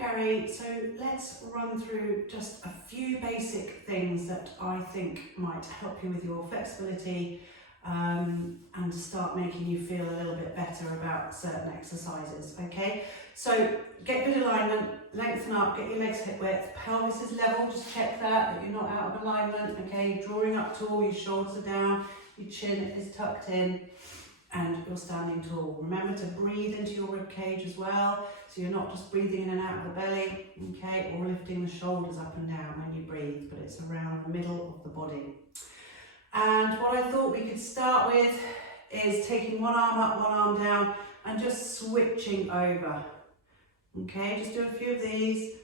Gary, so let's run through just a few basic things that I think might help you with your flexibility and start making you feel a little bit better about certain exercises, okay? So get good alignment, lengthen up, get your legs hip width, pelvis is level, just check that you're not out of alignment, okay? Drawing up tall, your shoulders are down, your chin is tucked in, and you're standing tall. Remember to breathe into your rib cage as well, so you're not just breathing in and out of the belly, okay, or lifting the shoulders up and down when you breathe, but it's around the middle of the body. And what I thought we could start with is taking one arm up, one arm down, and just switching over. Okay, just do a few of these.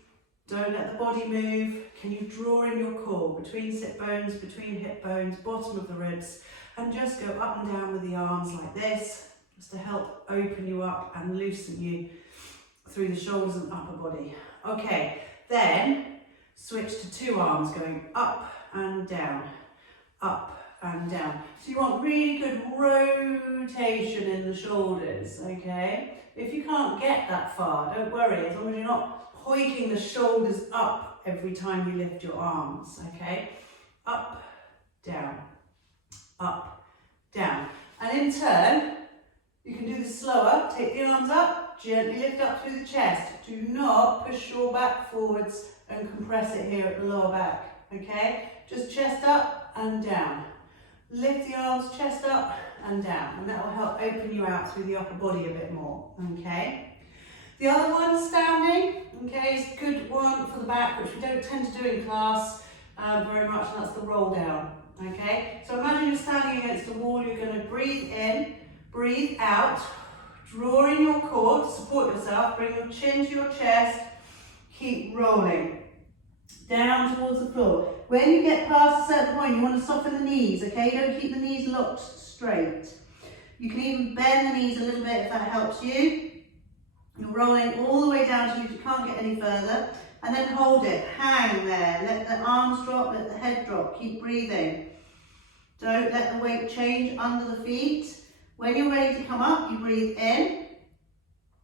Don't let the body move. Can you draw in your core between sit bones, between hip bones, bottom of the ribs, and just go up and down with the arms like this, just to help open you up and loosen you through the shoulders and upper body. Okay, then switch to two arms going up and down, up and down. So you want really good rotation in the shoulders, okay? If you can't get that far, don't worry, as long as you're not hoiking the shoulders up every time you lift your arms, okay? Up, down, up, down. And in turn, you can do this slower. Take the arms up, gently lift up through the chest. Do not push your back forwards and compress it here at the lower back, okay? Just chest up and down. Lift the arms, chest up and down, and that will help open you out through the upper body a bit more, okay? The other one, standing, okay, is a good one for the back, which we don't tend to do in class very much, and that's the roll down, okay? So imagine you're standing against a wall, you're going to breathe in, breathe out, draw in your core to support yourself, bring your chin to your chest, keep rolling down towards the floor. When you get past a certain point, you want to soften the knees, okay? Don't keep the knees locked straight. You can even bend the knees a little bit if that helps you. You're rolling all the way down till you can't get any further, and then hold it, hang there, let the arms drop, let the head drop, keep breathing. Don't let the weight change under the feet. When you're ready to come up, you breathe in.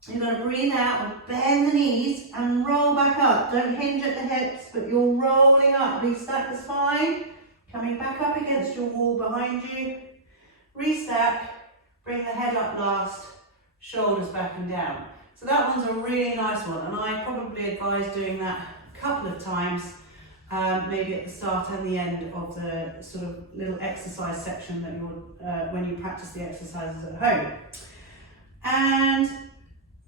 You're going to breathe out and bend the knees and roll back up. Don't hinge at the hips, but you're rolling up. Restack the spine, coming back up against your wall behind you. Restack, bring the head up last, shoulders back and down. So that one's a really nice one, and I probably advise doing that a couple of times, maybe at the start and the end of the sort of little exercise section that you're, when you practice the exercises at home. And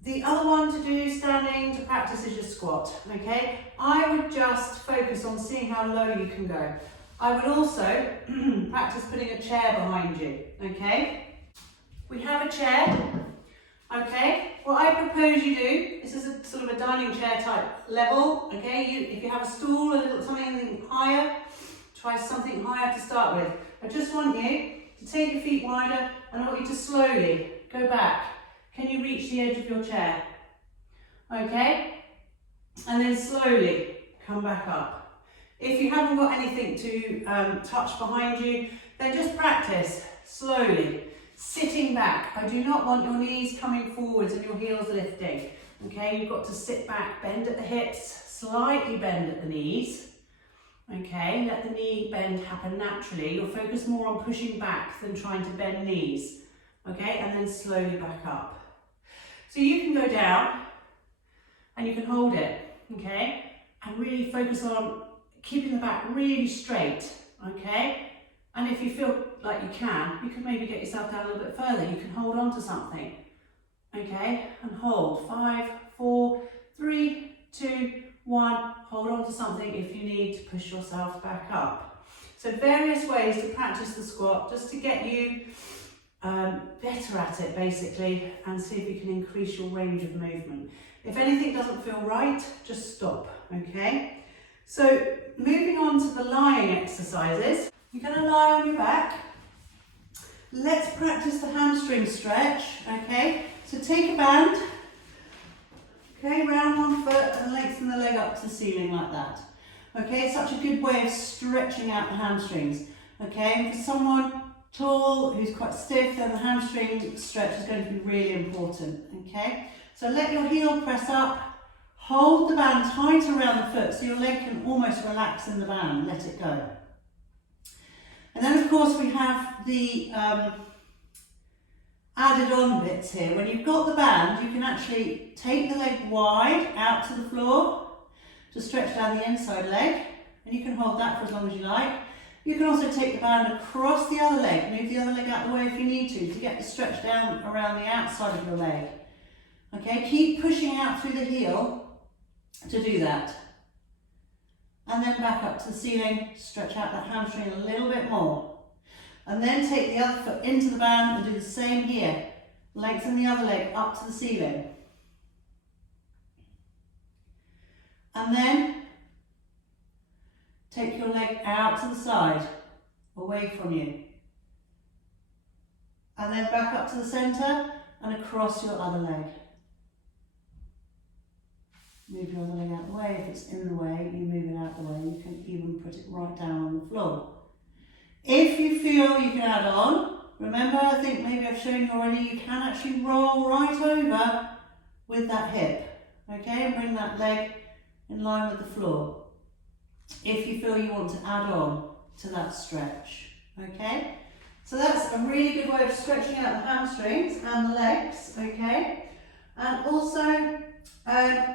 the other one to do standing to practice is your squat, okay? I would just focus on seeing how low you can go. I would also practice putting a chair behind you, okay? We have a chair, okay? What I propose you do, this is a sort of a dining chair type level, okay? If you have a stool, a little something higher, try something higher to start with. I just want you to take your feet wider, and I want you to slowly go back. Can you reach the edge of your chair? Okay? And then slowly come back up. If you haven't got anything to touch behind you, then just practice slowly, sitting back. I do not want your knees coming forwards and your heels lifting. Okay, you've got to sit back, bend at the hips, slightly bend at the knees. Okay, let the knee bend happen naturally. You'll focus more on pushing back than trying to bend knees. Okay, and then slowly back up. So you can go down and you can hold it, okay, and really focus on keeping the back really straight, okay? And if you feel like you can maybe get yourself down a little bit further. You can hold on to something, okay, and hold. 5, 4, 3, 2, 1. Hold on to something if you need to push yourself back up. So various ways to practice the squat just to get you better at it basically, and see if you can increase your range of movement. If anything doesn't feel right, just stop, okay? So moving on to the lying exercises, you're going to lie on your back. Let's practice the hamstring stretch, okay? So take a band, okay, round one foot and lengthen the leg up to the ceiling like that. Okay, such a good way of stretching out the hamstrings, okay? And for someone tall, who's quite stiff, then the hamstring stretch is going to be really important, okay? So let your heel press up, Hold the band tight around the foot so your leg can almost relax in the band, let it go. And then of course we have the added on bits here. When you've got the band, you can actually take the leg wide out to the floor to stretch down the inside leg, and you can hold that for as long as you like. You can also take the band across the other leg, move the other leg out of the way if you need to get the stretch down around the outside of your leg. Okay, keep pushing out through the heel to do that. And then back up to the ceiling, stretch out that hamstring a little bit more. And then take the other foot into the band and do the same here. Lengthen the other leg up to the ceiling. And then take your leg out to the side, away from you. And then back up to the centre and across your other leg. Move your other leg out of the way. If it's in the way, you move it out of the way. You can even put it right down on the floor. If you feel you can add on, remember, I think maybe I've shown you already, you can actually roll right over with that hip, okay, and bring that leg in line with the floor. If you feel you want to add on to that stretch, okay. So that's a really good way of stretching out the hamstrings and the legs, okay. And also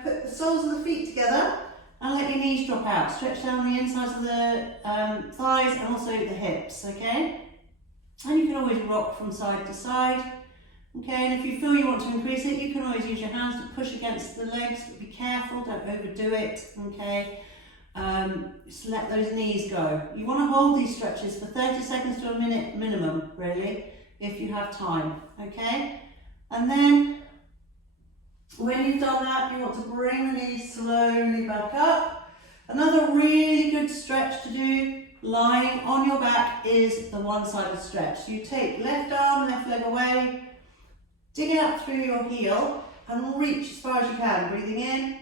put the soles of the feet together and let your knees drop out. Stretch down the insides of the thighs and also the hips, okay? And you can always rock from side to side, okay? And if you feel you want to increase it, you can always use your hands to push against the legs, but be careful, don't overdo it, okay? Just let those knees go. You want to hold these stretches for 30 seconds to a minute minimum, really, if you have time, okay? And then when you've done that, you want to bring the knees slowly back up. Another really good stretch to do lying on your back is the one-sided stretch. So you take left arm, left leg away, dig out through your heel and reach as far as you can. Breathing in,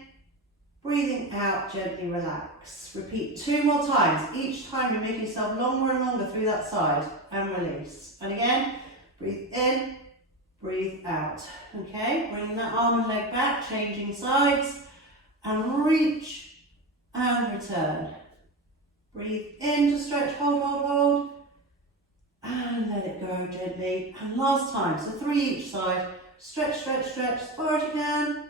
breathing out, gently relax. Repeat 2 more times. Each time you're making yourself longer and longer through that side and release. And again, breathe in, breathe out, okay? Bringing that arm and leg back, changing sides, and reach and return. Breathe in to stretch, hold, hold, hold, and let it go gently. And last time, so 3 each side. Stretch, stretch, stretch as far as you can,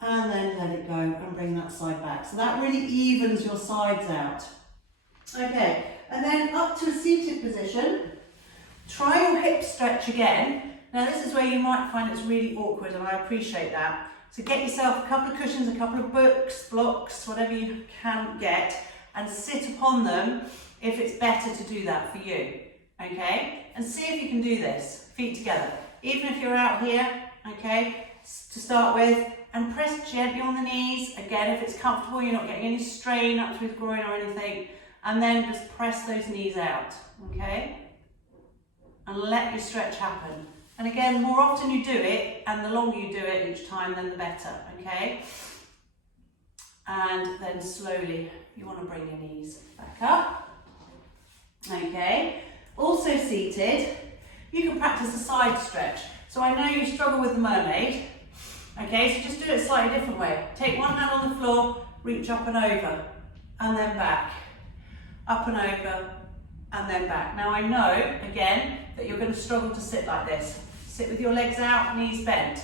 and then let it go and bring that side back. So that really evens your sides out. Okay, and then up to a seated position. Try your hip stretch again. Now this is where you might find it's really awkward, and I appreciate that. So get yourself a couple of cushions, a couple of books, blocks, whatever you can get, and sit upon them if it's better to do that for you, okay? And see if you can do this, feet together. Even if you're out here, okay, to start with, and press gently on the knees. Again, if it's comfortable, you're not getting any strain up through the groin or anything, and then just press those knees out, okay? And let your stretch happen. And again, the more often you do it, and the longer you do it each time, then the better, okay? And then slowly, you want to bring your knees back up. Okay, also seated, you can practice a side stretch. So I know you struggle with the mermaid, okay, so just do it a slightly different way. Take one hand on the floor, reach up and over, and then back. Up and over, and then back. Now I know, again, that you're going to struggle to sit like this. Sit with your legs out, knees bent.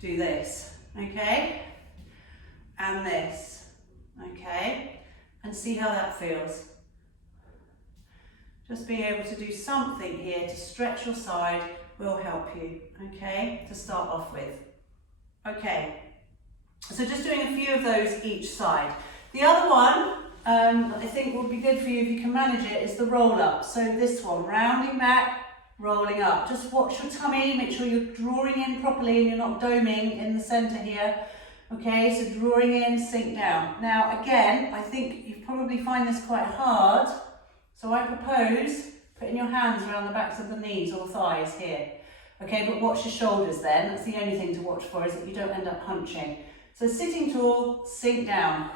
Do this, okay? And this, okay? And see how that feels. Just being able to do something here to stretch your side will help you, okay? To start off with. Okay, so just doing a few of those each side. The other one, I think would be good for you if you can manage it, is the roll up. So this one, rounding back, rolling up. Just watch your tummy, make sure you're drawing in properly and you're not doming in the center here. Okay, so drawing in, sink down. Now again, I think you probably find this quite hard, so I propose putting your hands around the backs of the knees or thighs here. Okay, but watch your shoulders then. That's the only thing to watch for, is that you don't end up hunching. So sitting tall, sink down.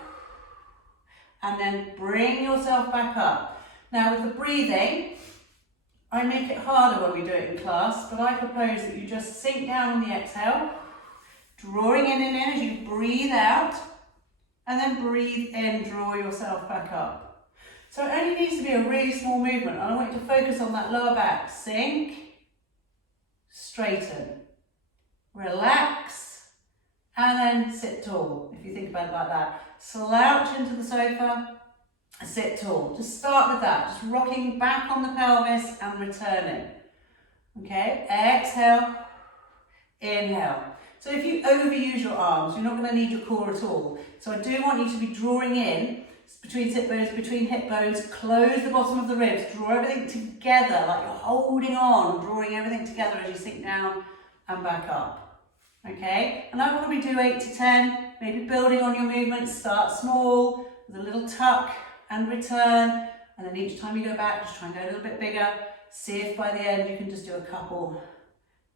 And then bring yourself back up. Now with the breathing, I make it harder when we do it in class, but I propose that you just sink down on the exhale, drawing in and in as you breathe out, And then breathe in, draw yourself back up. So it only needs to be a really small movement, and I want you to focus on that lower back. Sink, straighten, relax, and then sit tall, if you think about it like that. Slouch into the sofa, sit tall. Just start with that, just rocking back on the pelvis and returning. Okay, exhale, inhale. So if you overuse your arms, you're not going to need your core at all. So I do want you to be drawing in between sit bones, between hip bones, close the bottom of the ribs, draw everything together like you're holding on, drawing everything together as you sink down and back up. Okay, and I'll probably do 8 to 10, maybe building on your movements. Start small with a little tuck and return, and then each time you go back, just try and go a little bit bigger. See if by the end you can just do a couple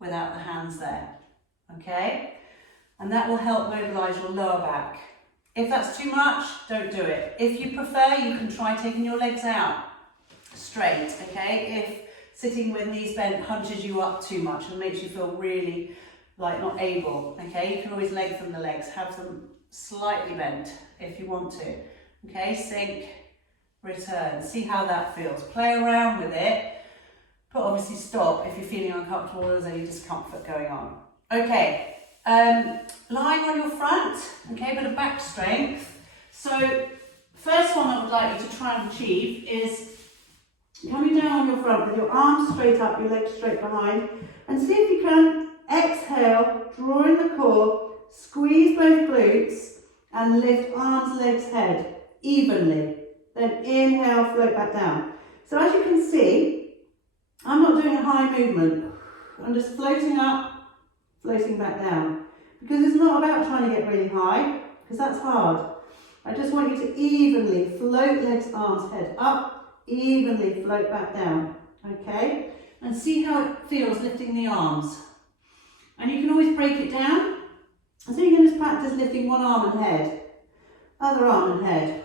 without the hands there. Okay, and that will help mobilise your lower back. If that's too much, don't do it. If you prefer, you can try taking your legs out straight, okay? If sitting with knees bent hunches you up too much and makes you feel really like not able, okay? You can always lengthen the legs, have them slightly bent if you want to. Okay, sink, return, see how that feels. Play around with it, but obviously stop if you're feeling uncomfortable or there's any discomfort going on. Okay, lying on your front, okay, bit of back strength. So, first one I would like you to try and achieve is coming down on your front with your arms straight up, your legs straight behind, and see if you can exhale, draw in the core, squeeze both glutes, and lift arms, legs, head evenly. Then inhale, float back down. So as you can see, I'm not doing a high movement. I'm just floating up, floating back down, because it's not about trying to get really high, because that's hard. I just want you to evenly float legs, arms, head up, evenly float back down, okay? And see how it feels lifting the arms. And you can always break it down. So you can just practice lifting one arm and head, other arm and head.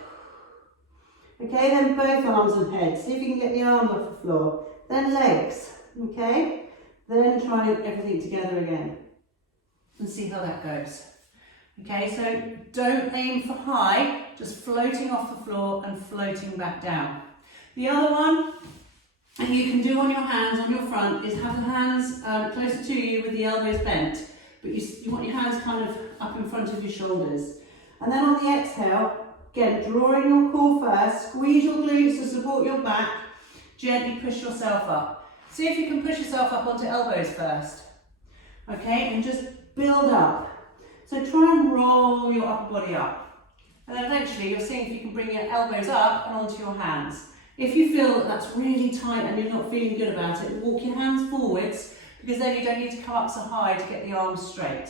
Okay, then both arms and head. See if you can get the arms off the floor. Then legs, okay? Then try everything together again. And see how that goes. Okay, so don't aim for high, just floating off the floor and floating back down. The other one, and you can do on your hands, on your front, is have the hands closer to you with the elbows bent, but you want your hands kind of up in front of your shoulders. And then on the exhale, again, draw in your core first, squeeze your glutes to support your back, gently push yourself up. See if you can push yourself up onto elbows first. Okay, and just build up. So try and roll your upper body up. And then eventually you're seeing if you can bring your elbows up and onto your hands. If you feel that that's really tight and you're not feeling good about it, walk your hands forwards, because then you don't need to come up so high to get the arms straight.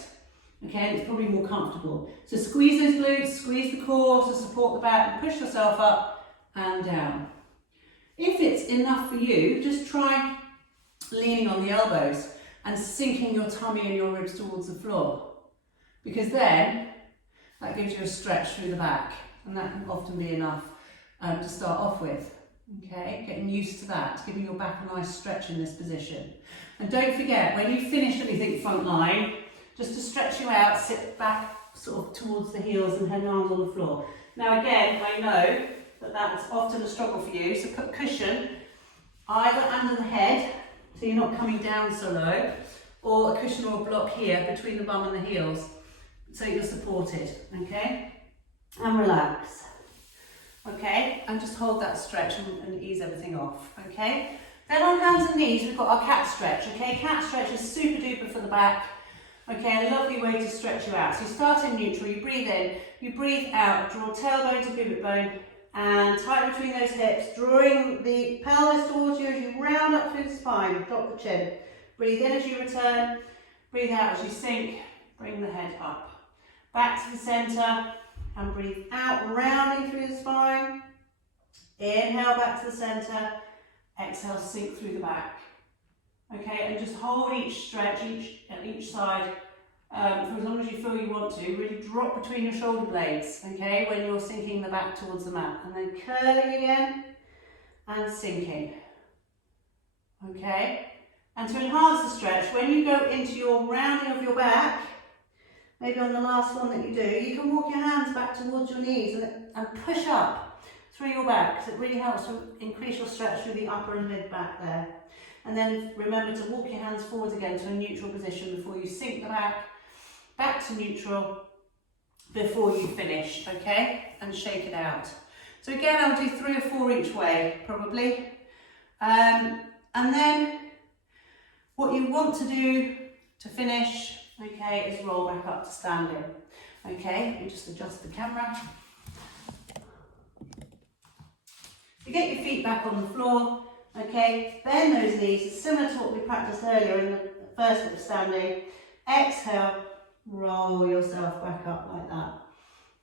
Okay, and it's probably more comfortable. So squeeze those glutes, squeeze the core to support the back, and push yourself up and down. If it's enough for you, just try leaning on the elbows and sinking your tummy and your ribs towards the floor, because then that gives you a stretch through the back, and that can often be enough to start off with. Okay, getting used to that, giving your back a nice stretch in this position. And don't forget, when you finish anything front line, just to stretch you out, sit back sort of towards the heels and head and arms on the floor. Now again, I know that that's often a struggle for you, so put cushion either under the head, so you're not coming down so low, or a cushion or a block here between the bum and the heels, so you're supported, okay? And relax. Okay, and just hold that stretch and ease everything off, okay? Then on hands and knees, we've got our cat stretch, okay? Cat stretch is super duper for the back, okay? A lovely way to stretch you out. So you start in neutral, you breathe in, you breathe out, draw tailbone to pubic bone, and tight between those hips, drawing the pelvis towards you as you round up through the spine, drop the chin. Breathe in as you return, breathe out as you sink, bring the head up. Back to the centre, and breathe out, rounding through the spine. Inhale back to the centre, exhale, sink through the back. Okay, and just hold each stretch, at each side, for as long as you feel you want to. Really drop between your shoulder blades, okay, when you're sinking the back towards the mat. And then curling again, and sinking. Okay, and to enhance the stretch, when you go into your rounding of your back, maybe on the last one that you do, you can walk your hands back towards your knees and push up through your back, because it really helps to increase your stretch through the upper and mid back there. And then remember to walk your hands forward again to a neutral position before you sink the back to neutral before you finish, okay? And shake it out. So again, I'll do 3 or 4 each way, probably. And then what you want to do to finish, okay, is roll back up to standing. Okay, let me just adjust the camera. You get your feet back on the floor, okay, bend those knees, similar to what we practiced earlier in the first bit of standing. Exhale, roll yourself back up like that.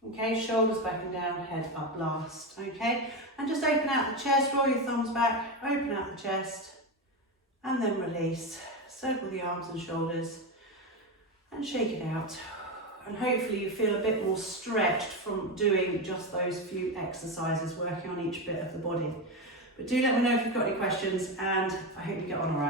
Okay, shoulders back and down, head up last, okay? And just open out the chest, roll your thumbs back, open out the chest, and then release. Circle the arms and shoulders, and shake it out. And hopefully you feel a bit more stretched from doing just those few exercises, working on each bit of the body. But do let me know if you've got any questions, and I hope you get on all right.